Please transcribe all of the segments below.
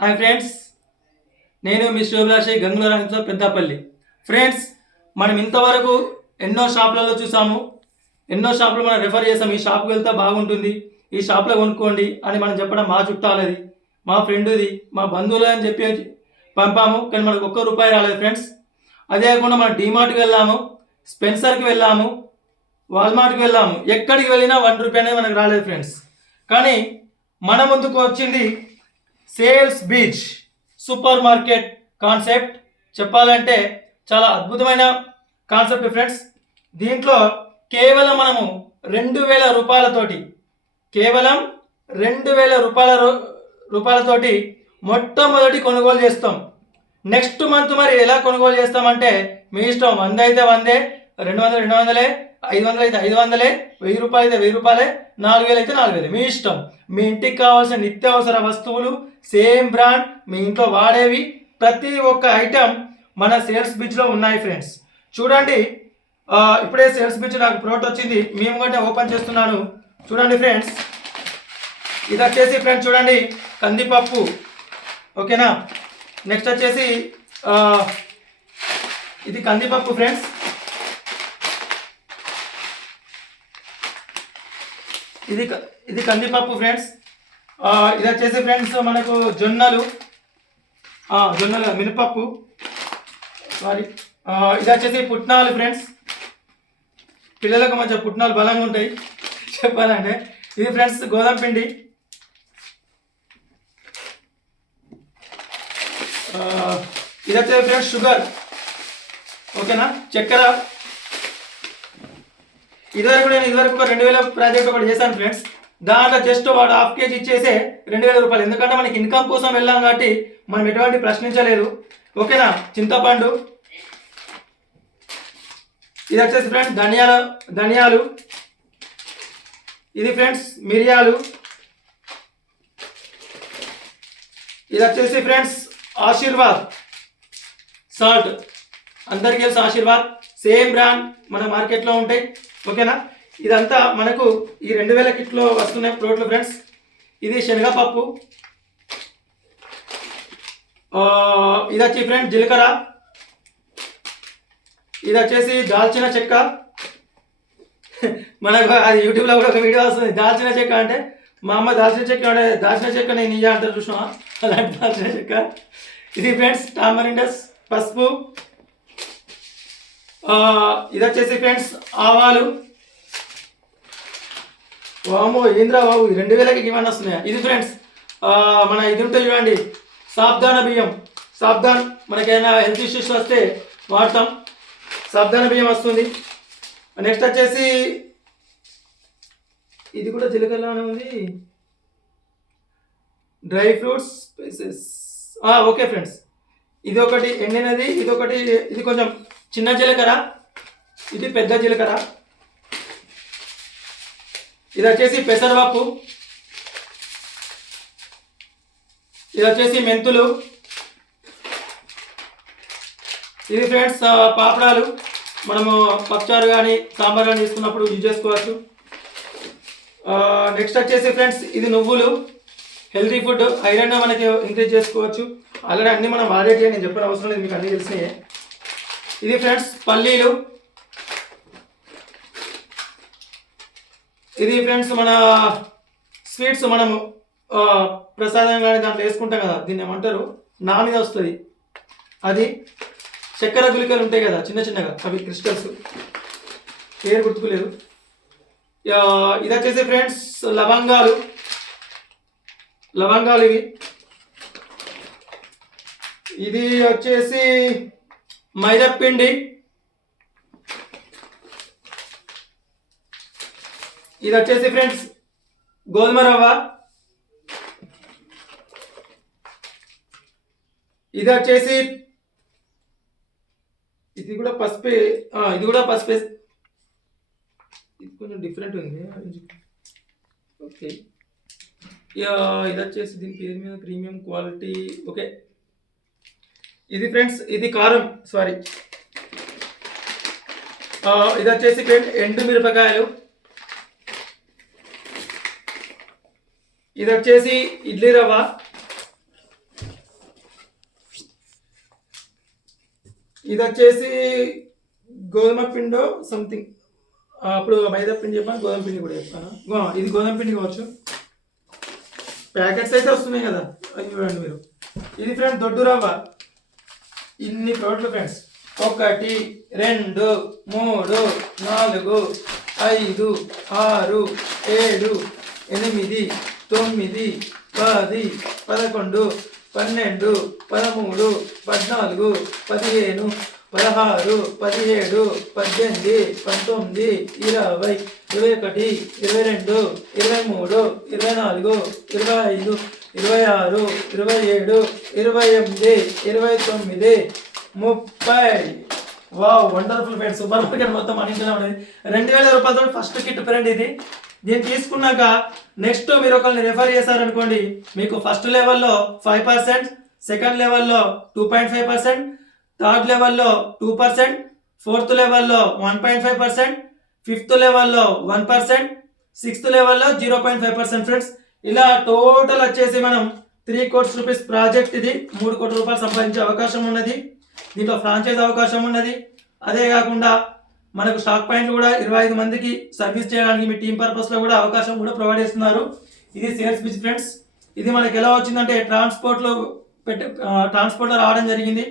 Hi friends, నేను మీ శోభిలాషి Gangula Peddapalli. Friends, మనం ఇంతవరకు ఎన్నో షాపులలో చూసాము, ఎన్నో షాపులు మనం రెఫర్ చేసాము. ఈ షాప్కి వెళ్తే బాగుంటుంది, ఈ షాప్లో కొనుక్కోండి అని మనం చెప్పడం మా చుట్టాలది, మా ఫ్రెండ్ది, మా బంధువులు అని చెప్పి పంపాము. కానీ మనకు ఒక్క రూపాయి రాలేదు ఫ్రెండ్స్. అదే కాకుండా మనం డీమార్ట్కి వెళ్ళాము, స్పెన్సర్కి వెళ్ళాము, వాల్మార్ట్కి వెళ్ళాము. ఎక్కడికి వెళ్ళినా 1 రూపాయి అనేది మనకు రాలేదు ఫ్రెండ్స్. కానీ మన ముందుకు వచ్చింది sales beach super market concept. చెప్పాలంటే చాలా అద్భుతమైన కాన్సెప్ట్ ఫ్రెండ్స్. దీంట్లో కేవలం మనము 2000 రూపాయలతోటి, కేవలం 2000 రూపాయలతోటి మొట్టమొదటి కొనుగోలు చేస్తాం. నెక్స్ట్ మంత్ మరి ఎలా కొనుగోలు చేస్తామంటే మీ ఇష్టం. 100 అయితే 100, 200 200, 500 అయితే 500, 1000 రూపాయలు అయితే 1000 రూపాయలే, 4000 అయితే 4000, మీ ఇష్టం. మీ ఇంటికి కావాల్సిన నిత్యావసర వస్తువులు, సేమ్ బ్రాండ్, మీ ఇంట్లో వాడేవి, ప్రతి ఒక్క ఐటెం మన సేల్స్ బీచ్లో ఉన్నాయి ఫ్రెండ్స్. చూడండి, ఇప్పుడే సేల్స్ బీచ్ నాకు ప్రోడక్ట్ వచ్చింది, మేము కూడా ఓపెన్ చేస్తున్నాను. చూడండి ఫ్రెండ్స్, ఇది వచ్చేసి ఫ్రెండ్స్ చూడండి కందిపప్పు, ఓకేనా. నెక్స్ట్ వచ్చేసి ఇది కందిపప్పు ఫ్రెండ్స్. ఇది కందిపప్పు ఫ్రెండ్స్. ఇది వచ్చేసి ఫ్రెండ్స్ మనకు జొన్నలు మినపప్పు, సారీ. ఇది వచ్చేసి పుట్నాలు ఫ్రెండ్స్. పిల్లలకు మంచిగా పుట్నాలు బలంగా ఉంటాయి చెప్పాలంటే. ఇది ఫ్రెండ్స్ గోధుమ పిండి. ఇది వచ్చేసి ఫ్రెండ్స్ షుగర్, ఓకేనా, చక్కెర. ఇదివరకు 2000 ప్రాజెక్ట్ ఒకటి చేశాను ఫ్రెండ్స్. దాంట్లో జస్ట్ వాడు 1/2 kg ఇచ్చేసే 2000 రూపాయలు. ఎందుకంటే మనకి ఇన్కమ్ కోసం వెళ్ళాం కాబట్టి మనం ఎటువంటి ప్రశ్నించలేదు, ఓకేనా. చింతపండు. ఇది వచ్చేసి ఫ్రెండ్స్ ధనియాలు. ఇది ఫ్రెండ్స్ మిరియాలు. ఇది వచ్చేసి ఫ్రెండ్స్ ఆశీర్వాద్ సాల్ట్. అందరికీ తెలుసు ఆశీర్వాద్, సేమ్ బ్రాండ్ మన మార్కెట్లో ఉంటాయి, ఓకేనా. ఇదంతా మనకు ఈ 2000 కిట్లో వస్తున్నాయి ప్రోడక్ట్లు ఫ్రెండ్స్. ఇది శనగపప్పు. ఇది వచ్చి ఫ్రెండ్స్ జీలకర్ర. ఇది వచ్చేసి దాల్చిన చెక్క. మనకు అది యూట్యూబ్లో కూడా ఒక వీడియో వస్తుంది, దాల్చిన చెక్క అంటే మా అమ్మ దాల్చిన చెక్క నేను ఇయ్య అంటారు, చూసినా అలాంటి దాల్చిన చెక్క. ఇది ఫ్రెండ్స్ టామరిండస్ పసుపు. ఇది వచ్చేసి ఫ్రెండ్స్ ఆవాలు. వామో ఏంద్రా బాబు, 2000కి ఇవన్నీ వస్తున్నాయి. ఇది ఫ్రెండ్స్ మన ఇది ఉంటుంది చూడండి, సాబ్దాన బియ్యం. సాబ్దాన్ మనకైనా హెల్త్ ఇష్యూస్ వస్తే వాడతాం, సాబ్దాన బియ్యం వస్తుంది. నెక్స్ట్ వచ్చేసి ఇది కూడా జీలకర్రలోనే ఉంది, dry fruits spices. Okay friends, ఇది ఒకటి ఎండినది, ఇది కొంచెం చిన్న జీలకర్ర, ఇది పెద్ద జీలకర్ర. ఇది వచ్చేసి పెసరపప్పు. ఇది వచ్చేసి మెంతులు. ఇది ఫ్రెండ్స్ పాపడాలు, మనము పప్పుచారు కానీ సాంబార్ కానీ తీసుకున్నప్పుడు యూజ్ చేసుకోవచ్చు. నెక్స్ట్ వచ్చేసి ఫ్రెండ్స్ ఇది నువ్వులు, హెల్తీ ఫుడ్, ఐరన్ మనకి ఇంక్రీజ్ చేసుకోవచ్చు. ఆల్రెడీ అన్నీ మనం వాడేటి, నేను చెప్పిన అవసరం లేదు, మీకు అన్నీ తెలిసినాయి. ఇది ఫ్రెండ్స్ పల్లీలు. ఇది ఫ్రెండ్స్ మన స్వీట్స్, మనము ప్రసాదం కానీ దాంట్లో వేసుకుంటాం కదా, దీన్ని ఏమంటారు, నా మీద వస్తుంది అది. చక్కెర గుళికలు ఉంటాయి కదా చిన్నగా, అవి క్రిస్టల్స్, పేరు గుర్తుకులేదు. ఇది వచ్చేసి ఫ్రెండ్స్ లవంగాలు ఇవి. ఇది వచ్చేసి మైదాపిండి. ఇది వచ్చేసి ఫ్రెండ్స్ గోధుమ రవ్వ. ఇది వచ్చేసి ఇది కూడా పసుపే. ఇది కొంచెం డిఫరెంట్ ఉంది, ఓకే. ఇది వచ్చేసి దీని పేరు మీద ప్రీమియం క్వాలిటీ, ఓకే. ఇది ఫ్రెండ్స్ ఇది కారం, సారీ. ఇది వచ్చేసి ఫ్రెండ్స్ ఎండు మిరపకాయలు. ఇది వచ్చేసి ఇడ్లీ రవ్వ. ఇది వచ్చేసి గోధుమ పిండో సంథింగ్, అప్పుడు మైదా పిండి చెప్పాను, గోధుమ పిండి కూడా చెప్పాను. ఇది గోధుమ పిండి కావచ్చు, ప్యాకెట్స్ అయితే వస్తున్నాయి కదా అవి చూడండి మీరు. ఇది ఫ్రెండ్స్ దొడ్డు రవ్వ. ఇన్ని ప్రోడక్ట్లు friends, 1 2 3 4 5 6 7 8 9 10 11 12 13 14 15 16 17 18 19 20 21 22 23 24 25 26 27 28 29 30. Wow, wonderful friends. Super market మొత్తం అన్నింటిలో ఉండేది 2000 రూపాయలతో ఫస్ట్ కిట్ ఫ్రెండ్ ఇది. దీన్ని తీసుకున్నాక నెక్స్ట్ మీరు ఒకరిని రెఫర్ చేశారనుకోండి, మీకు ఫస్ట్ లెవెల్లో 5%, సెకండ్ లెవెల్లో 2.5%, థర్డ్ లెవెల్లో 2%, ఫోర్త్ లెవెల్లో 1.5%, ఫిఫ్త్ లెవెల్లో 1%, సిక్స్త్ లెవెల్లో 0.5% ఫ్రెండ్స్. ఇలా టోటల్ వచ్చేసి మనం 3 కోట్స్ రూపీస్ ప్రాజెక్ట్ ఇది. 3 కోట్ల రూపాయలు సంపాదించే అవకాశం ఉన్నది. దీంట్లో ఫ్రాంచైజ్ అవకాశం ఉన్నది. అదే కాకుండా మనకు స్టాక్ పాయింట్లు కూడా 25 మందికి సర్వీస్ చేయడానికి మీ టీమ్ పర్పస్లో కూడా అవకాశం కూడా ప్రొవైడ్ చేస్తున్నారు. ఇది సేల్స్ పిచ్ ఫ్రెండ్స్. ఇది మనకి ఎలా వచ్చిందంటే ట్రాన్స్పోర్ట్లో రావడం జరిగింది.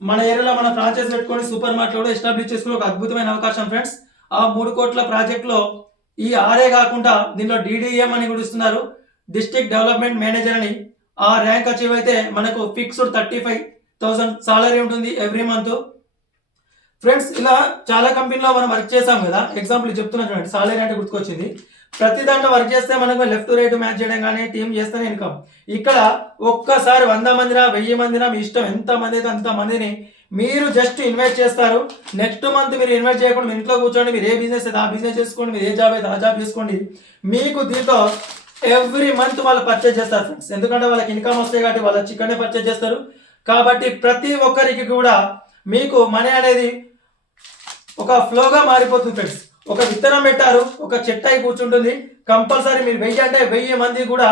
మన ఏరియాలో మన ఫ్రాంచైజ్ పెట్టుకొని సూపర్ మార్కెట్ కూడా ఎస్టాబ్లిష్ చేసుకుని ఒక అద్భుతమైన అవకాశం ఫ్రెండ్స్. ఆ 3 కోట్ల ప్రాజెక్ట్లో ఈ ఆరే కాకుండా దీనిలో DDM అని కూడా ఇస్తున్నారు, డిస్ట్రిక్ట్ డెవలప్మెంట్ మేనేజర్ అని. ఆ ర్యాంక్ అచీవ్ అయితే మనకు ఫిక్స్డ్ 35,000 సాలరీ ఉంటుంది ఎవ్రీ మంత్ ఫ్రెండ్స్. ఇలా చాలా కంపెనీలో మనం వర్క్ చేసాం కదా, ఎగ్జాంపుల్ చెప్తున్నా చూడండి, సాలరీ అంటే గుర్తుకొచ్చింది. ప్రతి దాంట్లో వర్క్ చేస్తే మనకు లెఫ్ట్ రైట్ మ్యాచ్ చేయడం కానీ టీమ్ చేస్తేనే ఇన్కమ్. ఇక్కడ ఒక్కసారి 100 మందినా 1000 మందినా మీ ఇష్టం, ఎంత మంది అయితే అంత మందిని మీరు జస్ట్ ఇన్వైట్ చేస్తారు. నెక్స్ట్ మంత్ మీరు ఇన్వైట్ చేయకుండా మీ ఇంట్లో కూర్చోండి, మీరు ఏ బిజినెస్ అయితే ఆ బిజినెస్ చేసుకోండి, మీరు ఏ జాబ్ అయితే ఆ జాబ్ చేసుకోండి. మీకు దీంతో ఎవ్రీ మంత్ వాళ్ళు పర్చేజ్ చేస్తారు ఫ్రెండ్స్. ఎందుకంటే వాళ్ళకి ఇన్కమ్ వస్తాయి కాబట్టి వాళ్ళు చికెన్ పర్చేజ్ చేస్తారు. కాబట్టి ప్రతి ఒక్కరికి కూడా మీకు మనీ అనేది ఒక ఫ్లోగా మారిపోతుంది ఫ్రెండ్స్. ఒక విత్తనం పెట్టారు, ఒక చెట్టు అయి కూర్చుంటుంది. కంపల్సరీ మీరు 1000 అంటే 1000 మంది కూడా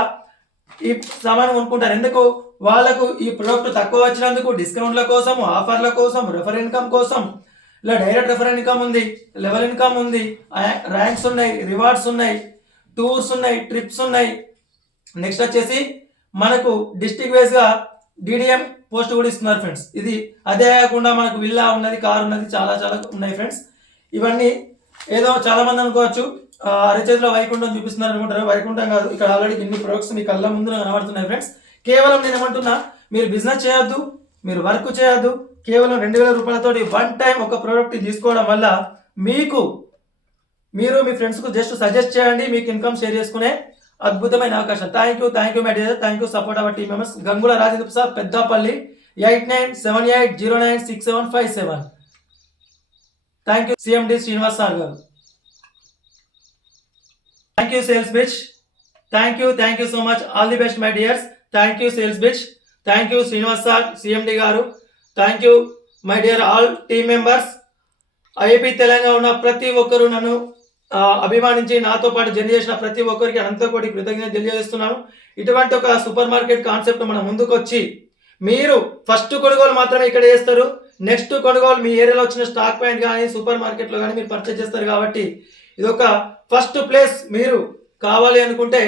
ఈ సామాన్ కొనుక్కుంటారు. ఎందుకు? వాళ్ళకు ఈ ప్రోడక్ట్ తక్కువ వచ్చినందుకు, డిస్కౌంట్ల కోసం, ఆఫర్ల కోసం, రెఫర్ ఇన్కమ్ కోసం. ఇలా డైరెక్ట్ రెఫర్ ఇన్కమ్ ఉంది, లెవెల్ ఇన్కమ్ ఉంది, ర్యాంక్స్ ఉన్నాయి, రివార్డ్స్ ఉన్నాయి, టూర్స్ ఉన్నాయి, ట్రిప్స్ ఉన్నాయి. నెక్స్ట్ వచ్చేసి మనకు డిస్ట్రిక్ట్ వైజ్గా DDM పోస్ట్ కూడా ఇస్తున్నారు ఫ్రెండ్స్. ఇది అదే కాకుండా మనకు విల్లా ఉన్నది, కార్ ఉన్నది, చాలా చాలా ఉన్నాయి ఫ్రెండ్స్. ఇవన్నీ ఏదో చాలా మంది అనుకోవచ్చు అరచేతిలో వైకుంఠం చూపిస్తున్నారు అనుకుంటారు. వైకుంఠం కాదు, ఇక్కడ ఆల్రెడీ ఇన్ని ప్రొడక్ట్స్ మీ కళ్ళ ముందు కనబడుతున్నాయి ఫ్రెండ్స్. కేవలం నేను ఏమంటున్నా, మీరు బిజినెస్ చేయొద్దు, మీరు వర్క్ చేయొద్దు. కేవలం 2000 రూపాయలతోటి వన్ టైం ఒక ప్రోడక్ట్ తీసుకోవడం వల్ల మీరు మీ ఫ్రెండ్స్కు జస్ట్ సజెస్ట్ చేయండి, మీకు ఇన్కమ్ షేర్ చేసుకునే అద్భుతమైన అవకాశం. Thank you my dear, thank you support our team members. Gangula Rajendra Prasad, Peddapalli, 8978096757. Thank you CMD Srinivas sir గారు. థ్యాంక్ యూ సేల్స్ బిచ్. Thank you so much. All the best my dears. Thank you sales బిచ్. Thank you Srinivas sir, CMD గారు. Thank you my dear all team members. IAP Telangana ఉన్న ప్రతి ఒక్కరూ నన్ను అభిమానించి నాతో పాటు జర్నీ చేసిన ప్రతి ఒక్కరికి అనంతకోటి కృతజ్ఞత తెలియజేస్తున్నాను. ఇటువంటి ఒక సూపర్ మార్కెట్ కాన్సెప్ట్ మన ముందుకు వచ్చి మీరు ఫస్ట్ కొనుగోలు మాత్రమే ఇక్కడ చేస్తారు. నెక్స్ట్ కొనుగోలు మీ ఏరియాలో వచ్చిన స్టాక్ పాయింట్ కానీ సూపర్ మార్కెట్లో కానీ మీరు పర్చేజ్ చేస్తారు. కాబట్టి ఇది ఒక ఫస్ట్ ప్లేస్. మీరు కావాలి అనుకుంటే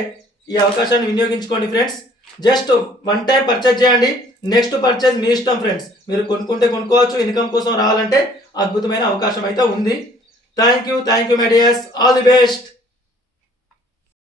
ఈ అవకాశాన్ని వినియోగించుకోండి friends. Just one time purchase చేయండి, నెక్స్ట్ పర్చేజ్ మీ ఇష్టం ఫ్రెండ్స్. మీరు కొనుక్కుంటే కొనుక్కోవచ్చు, ఇన్కమ్ కోసం రావాలంటే అద్భుతమైన అవకాశం అయితే ఉంది. Thank you my dears. All the best.